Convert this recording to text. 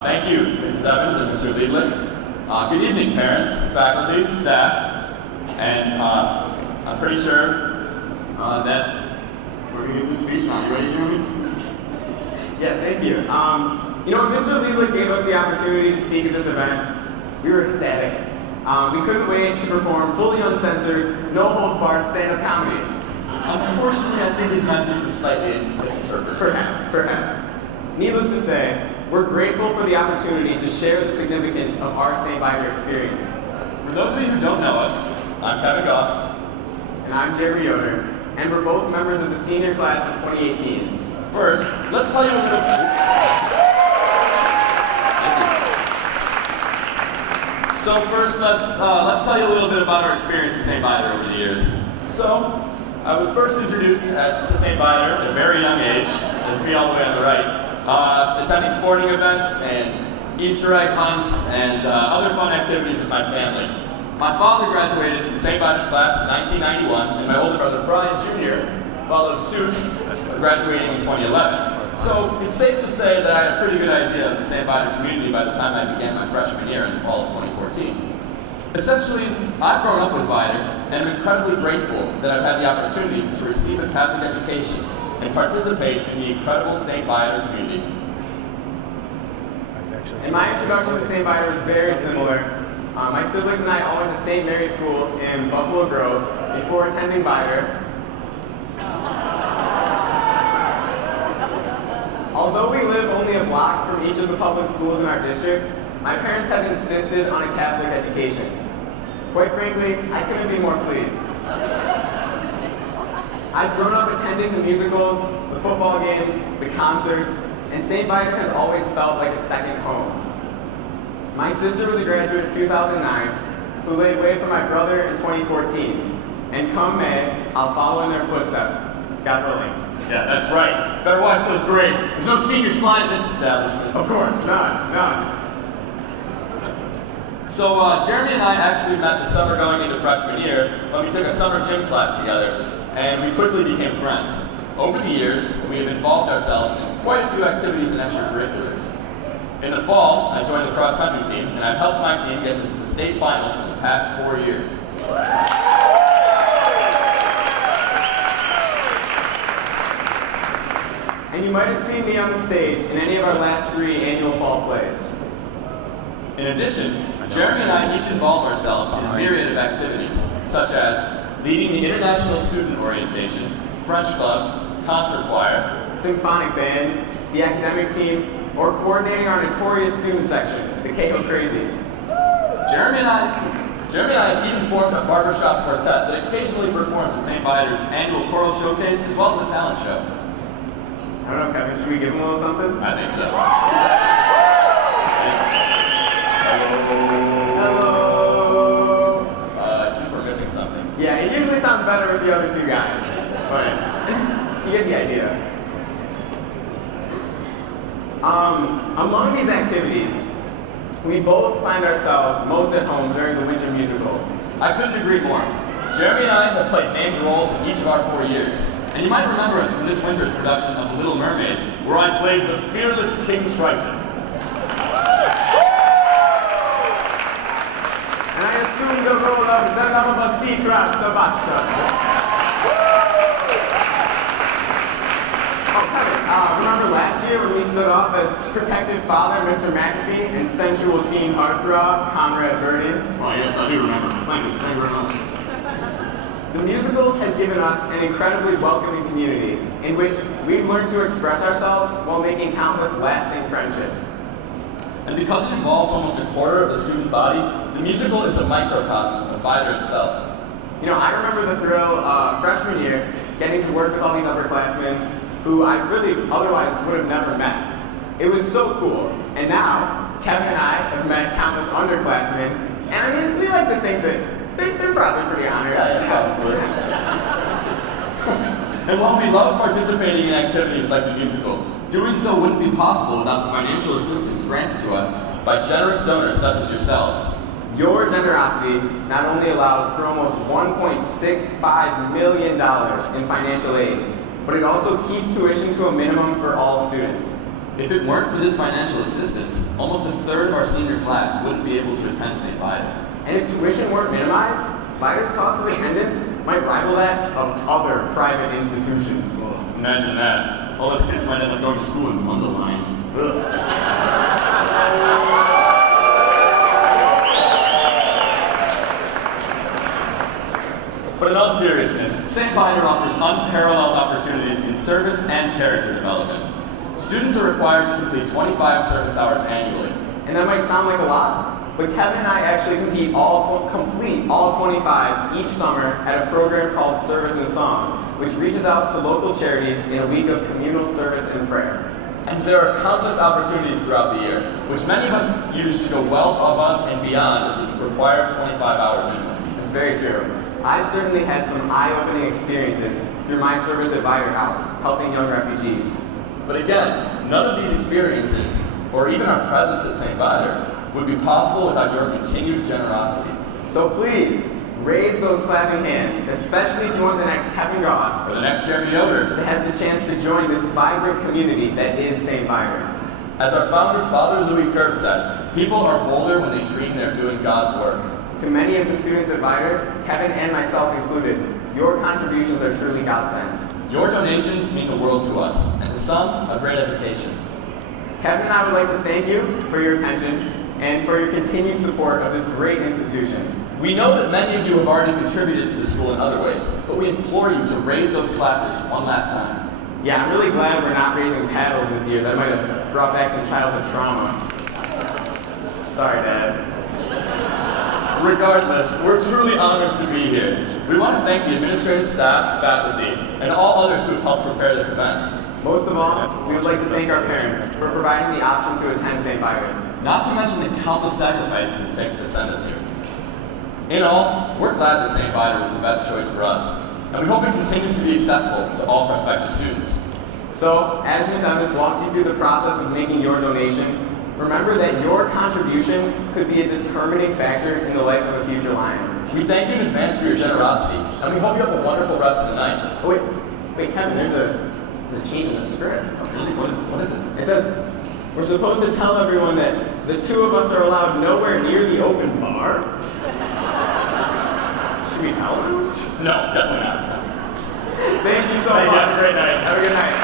Thank you, Mrs. Evans and Mr. Lieblich. Good evening, parents, faculty, staff, and I'm pretty sure that we're going to get the speech now. You ready, Jeremy? Yeah, thank you. When Mr. Lieblich gave us the opportunity to speak at this event, we were ecstatic. We couldn't wait to perform fully uncensored, no holds barred stand-up comedy. Unfortunately, I think his message was slightly misinterpreted. Perhaps. Needless to say, we're grateful for the opportunity to share the significance of our St. Viator experience. For those of you who don't know us, I'm Kevin Goss. And I'm Jeremy Yoder, and we're both members of the senior class of 2018. First, let's tell you a little So first, let's tell you a little bit about our experience at St. Viator over the years. So, I was first introduced to St. Viator at a very young age. That's me all the way on the right. Attending sporting events and Easter egg hunts and other fun activities with my family. My father graduated from St. Viator's class in 1991, and my older brother Brian Jr. followed suit, graduating in 2011. So it's safe to say that I had a pretty good idea of the St. Viator community by the time I began my freshman year in the fall of 2014. Essentially, I've grown up with Viator, and I'm incredibly grateful that I've had the opportunity to receive a Catholic education and participate in the incredible St. Viator community. And my introduction to St. Viator was very similar. My siblings and I all went to St. Mary's School in Buffalo Grove before attending Viator. Although we live only a block from each of the public schools in our district, my parents have insisted on a Catholic education. Quite frankly, I couldn't be more pleased. I've grown up attending the musicals, the football games, the concerts, and St. Viator has always felt like a second home. My sister was a graduate in 2009 who laid way for my brother in 2014. And come May, I'll follow in their footsteps, God willing. Yeah, that's right. Better watch those grades. There's no senior slide in this establishment. Of course, none. So Jeremy and I actually met the summer going into freshman year when we took a summer gym class together, and we quickly became friends. Over the years, we have involved ourselves in quite a few activities and extracurriculars. In the fall, I joined the cross-country team, and I've helped my team get to the state finals for the past 4 years. And you might have seen me on the stage in any of our last 3 annual fall plays. In addition, Jeremy and I each involve ourselves in a myriad of activities, such as leading the International Student Orientation, French Club, Concert Choir, Symphonic Band, the Academic Team, or coordinating our notorious student section, the Keiko Crazies. Jeremy and I have even formed a barbershop quartet that occasionally performs at St. Viator's annual choral showcase as well as a talent show. I don't know, Kevin, should we give them a little something? I think so. Hello. I think we're missing something. Yeah, it usually sounds better with the other 2 guys, but you get the idea. Among these activities, we both find ourselves most at home during the winter musical. I couldn't agree more. Jeremy and I have played named roles in each of our 4 years. And you might remember us from this winter's production of The Little Mermaid, where I played the fearless King Triton. And I assumed the role of the lovable sea crab Sebastian. Remember last year when we stood off as protective father, Mr. McAfee, and sensual teen heartthrob, Conrad Birdie? Oh, yes, I do remember. Thank you very much. The musical has given us an incredibly welcoming community in which we've learned to express ourselves while making countless lasting friendships. And because it involves almost a quarter of the student body, the musical is a microcosm of Viator itself. I remember the thrill freshman year getting to work with all these upperclassmen who I really otherwise would have never met. It was so cool. And now, Kevin and I have met countless underclassmen, and we like to think that they're probably pretty honored. And while we love participating in activities like the musical, doing so wouldn't be possible without the financial assistance granted to us by generous donors such as yourselves. Your generosity not only allows for almost $1.65 million in financial aid, but it also keeps tuition to a minimum for all students. If it weren't for this financial assistance, almost a third of our senior class wouldn't be able to attend St. Viator. And if tuition weren't minimized, Viator's cost of attendance might rival that of other private institutions. Imagine that. All those kids might end up going to school in Mundelein. But in all seriousness, St. Viator offers unparalleled opportunities in service and character development. Students are required to complete 25 service hours annually. And that might sound like a lot, but Kevin and I actually complete all 25 each summer at a program called Service and Song, which reaches out to local charities in a week of communal service and prayer. And there are countless opportunities throughout the year, which many of us use to go well above and beyond the required 25-hour minimum. It's very true. I've certainly had some eye-opening experiences through my service at Viator House, helping young refugees. But again, none of these experiences, or even our presence at St. Viator, would be possible without your continued generosity. So please, raise those clapping hands, especially if you want the next Kevin Goss For the next Jeremy Yoder, to have the chance to join this vibrant community that is St. Viator. as our founder, Father Louis Kerb said, people are bolder when they dream they're doing God's work. To many of the students at Viator, Kevin and myself included, your contributions are truly God-sent. Your donations mean the world to us, and to some, a great education. Kevin and I would like to thank you for your attention and for your continued support of this great institution. We know that many of you have already contributed to the school in other ways, but we implore you to raise those clappers one last time. Yeah, I'm really glad we're not raising paddles this year. That might have brought back some childhood trauma. Sorry, Dad. Regardless, we're truly honored to be here. We want to thank the administrative staff, faculty, and all others who have helped prepare this event. Most of all, we would like to thank our parents for providing the option to attend St. Viator. Not to mention the countless sacrifices it takes to send us here. In all, we're glad that St. Viator is the best choice for us, and we hope it continues to be accessible to all prospective students. So, as Ms. Evans walks you through the process of making your donation, remember that your contribution could be a determining factor in the life of a future Lion. We thank you in advance for your generosity, and we hope you have a wonderful rest of the night. Oh, wait, Kevin, there's a change in the script. Really? What is it? It says, we're supposed to tell everyone that the two of us are allowed nowhere near the open bar. Should we tell them? No, definitely not. Thank you so Thank you. much. Have a great night. Have a good night.